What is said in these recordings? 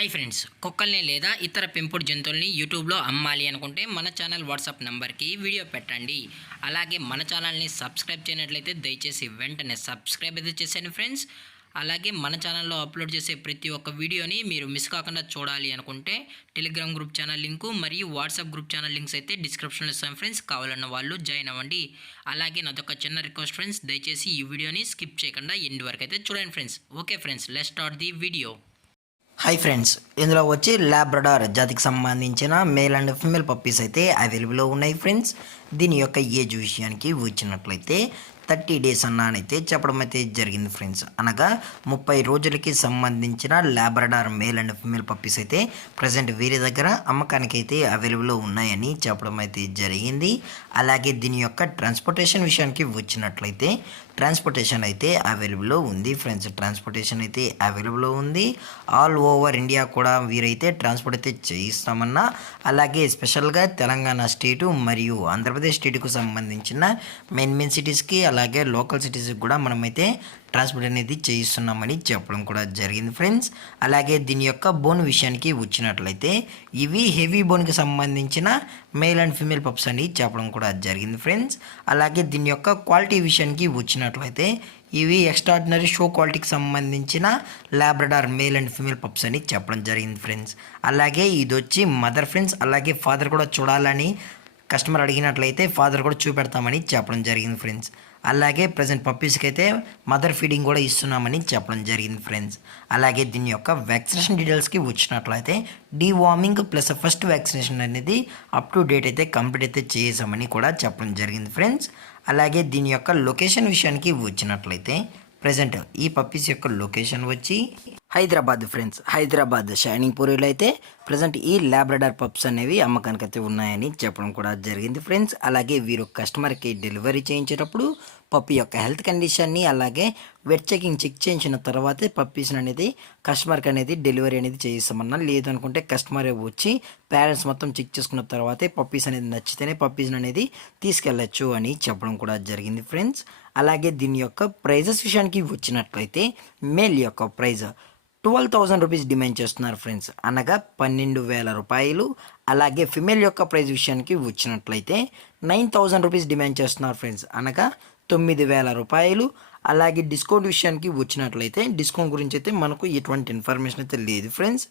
Hi friends, కుక్కల్ని లేదా ఇతర పెంపుడు జంతువుల్ని యూట్యూబ్లో అమ్మాలి అనుకుంటే మన ఛానల్ వాట్సాప్ నెంబర్కి వీడియో పెట్టండి. అలాగే మన ఛానల్ని సబ్స్క్రైబ్ చేయనట్లయితే దయచేసి వెంటనే సబ్స్క్రైబ్ అయితే చేసేయండి ఫ్రెండ్స్. అలాగే మన ఛానల్లో అప్లోడ్ చేసే ప్రతి ఒక్క వీడియోని మీరు మిస్ కాకుండా చూడాలి అనుకుంటే టెలిగ్రామ్ గ్రూప్ ఛానల్ లింకు మరియు వాట్సాప్ గ్రూప్ ఛానల్ లింక్స్ అయితే డిస్క్రిప్షన్లో ఇస్తాం ఫ్రెండ్స్. కావాలన్న వాళ్ళు జాయిన్ అవ్వండి. అలాగే నాదొక చిన్న రిక్వెస్ట్ ఫ్రెండ్స్, దయచేసి ఈ వీడియోని స్కిప్ చేయకుండా ఎండ్ వరకు అయితే చూడండి friends. Okay friends, let's start the video. Hi friends, ఇందులో వచ్చి లాబ్రడార్ జాతికి సంబంధించిన మేల్ అండ్ ఫీమేల్ పప్పీస్ అయితే అవైలబుల్లో ఉన్నాయి ఫ్రెండ్స్. దీని యొక్క ఏజ్ విషయానికి వచ్చినట్లయితే 30 డేస్ అన్నానైతే చెప్పడం అయితే జరిగింది ఫ్రెండ్స్. అనగా 30 రోజులకి సంబంధించిన Labrador male and female puppies అయితే ప్రజెంట్ వీరి దగ్గర అమ్మకానికి అయితే అవైలబుల్లో ఉన్నాయని చెప్పడం అయితే జరిగింది. అలాగే దీని యొక్క ట్రాన్స్పోర్టేషన్ విషయానికి వచ్చినట్లయితే ట్రాన్స్పోర్టేషన్ అయితే అవైలబుల్లో ఉంది ఫ్రెండ్స్. ట్రాన్స్పోర్టేషన్ అయితే అవైలబుల్లో ఉంది. ఆల్ ఓవర్ ఇండియా కూడా వీరైతే ట్రాన్స్పోర్ట్ అయితే చేయిస్తామన్నా, అలాగే స్పెషల్గా తెలంగాణ స్టేటు మరియు ఆంధ్రప్రదేశ్ స్టేట్కు సంబంధించిన మెయిన్ సిటీస్కి అలాగే లోకల్ సిటీస్కి కూడా మనమైతే ట్రాన్స్పోర్ట్ అనేది చేయిస్తున్నామని చెప్పడం కూడా జరిగింది ఫ్రెండ్స్. అలాగే దీని యొక్క బోన్ విషయానికి వచ్చినట్లయితే ఇవి హెవీ బోన్కి సంబంధించిన మేల్ అండ్ ఫీమేల్ పప్స్ అని చెప్పడం కూడా జరిగింది ఫ్రెండ్స్. అలాగే దీని యొక్క క్వాలిటీ విషయానికి వచ్చినట్లయితే ఇవి ఎక్స్ట్రాడినరీ షో క్వాలిటీకి సంబంధించిన Labrador male and female pups అని చెప్పడం జరిగింది ఫ్రెండ్స్. అలాగే ఇది వచ్చి మదర్ ఫ్రెండ్స్, అలాగే ఫాదర్ కూడా చూడాలని కస్టమర్ అడిగినట్లయితే ఫాదర్ కూడా చూపెడతామని చెప్పడం జరిగింది ఫ్రెండ్స్. అలాగే ప్రజెంట్ పప్పీస్కి అయితే మదర్ ఫీడింగ్ కూడా ఇస్తున్నామని చెప్పడం జరిగింది ఫ్రెండ్స్. అలాగే దీని యొక్క వ్యాక్సినేషన్ డీటెయిల్స్కి వచ్చినట్లయితే డీవార్మింగ్ ప్లస్ ఫస్ట్ వ్యాక్సినేషన్ అనేది అప్ టు డేట్ అయితే కంప్లీట్ అయితే చేసామని కూడా చెప్పడం జరిగింది ఫ్రెండ్స్. అలాగే దీని యొక్క లొకేషన్ విషయానికి వచ్చినట్లయితే ప్రజెంట్ ఈ పప్పీస్ యొక్క లొకేషన్ వచ్చి హైదరాబాద్ ఫ్రెండ్స్. హైదరాబాద్ షైనింగ్ పూరిలో అయితే ప్రజెంట్ ఈ లాబ్రడార్ పప్స్ అనేవి అమ్మకానికి అయితే ఉన్నాయని చెప్పడం కూడా జరిగింది ఫ్రెండ్స్. అలాగే వీరు కస్టమర్కి డెలివరీ చేయించేటప్పుడు పప్పి యొక్క హెల్త్ కండిషన్ని అలాగే వెట్ చెక్ చేయించిన తర్వాతే పప్పీస్ అనేది కస్టమర్కి అనేది డెలివరీ అనేది చేయిస్తామన్నా. లేదనుకుంటే కస్టమర్ వచ్చి పేరెంట్స్ మొత్తం చెక్ చేసుకున్న తర్వాతే పప్పీస్ అనేది నచ్చితేనే పప్పీస్ అనేది తీసుకెళ్ళచ్చు అని చెప్పడం కూడా జరిగింది ఫ్రెండ్స్. అలాగే దీని యొక్క ప్రైజెస్ విషయానికి వచ్చినట్లయితే మేల్ యొక్క ప్రైజ్ 12,000 రూపీస్ డిమాండ్ చేస్తున్నారు ఫ్రెండ్స్, అనగా 12,000 రూపాయలు. అలాగే ఫిమేల్ యొక్క ప్రైజ్ విషయానికి వచ్చినట్లయితే 9,000 రూపీస్ డిమాండ్ చేస్తున్నారు ఫ్రెండ్స్, అనగా 9,000 రూపాయలు. అలాగే డిస్కౌంట్ విషయానికి వచ్చినట్లయితే డిస్కౌంట్ గురించి అయితే మనకు ఎటువంటి ఇన్ఫర్మేషన్ అయితే లేదు ఫ్రెండ్స్.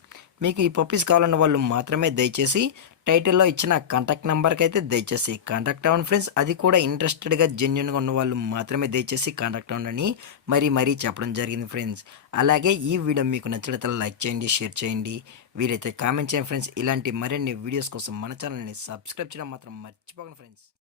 మీకు ఈ పప్పీస్ కావాలన్న వాళ్ళు మాత్రమే దయచేసి టైటిల్లో ఇచ్చిన కాంటాక్ట్ నెంబర్కి అయితే దయచేసి కాంటాక్ట్ అవ్వండి ఫ్రెండ్స్. అది కూడా ఇంట్రెస్టెడ్గా జెన్యున్గా ఉన్న వాళ్ళు మాత్రమే దయచేసి కాంటాక్ట్ అవ్వండి మరీ చెప్పడం జరిగింది ఫ్రెండ్స్. అలాగే ఈ వీడియో మీకు నచ్చినట్లయితే లైక్ చేయండి, షేర్ చేయండి, వీరైతే కామెంట్ చేయండి ఫ్రెండ్స్. ఇలాంటి మరిన్ని వీడియోస్ కోసం మన ఛానల్ని సబ్స్క్రైబ్ చేయడం మాత్రం మర్చిపోకండి ఫ్రెండ్స్.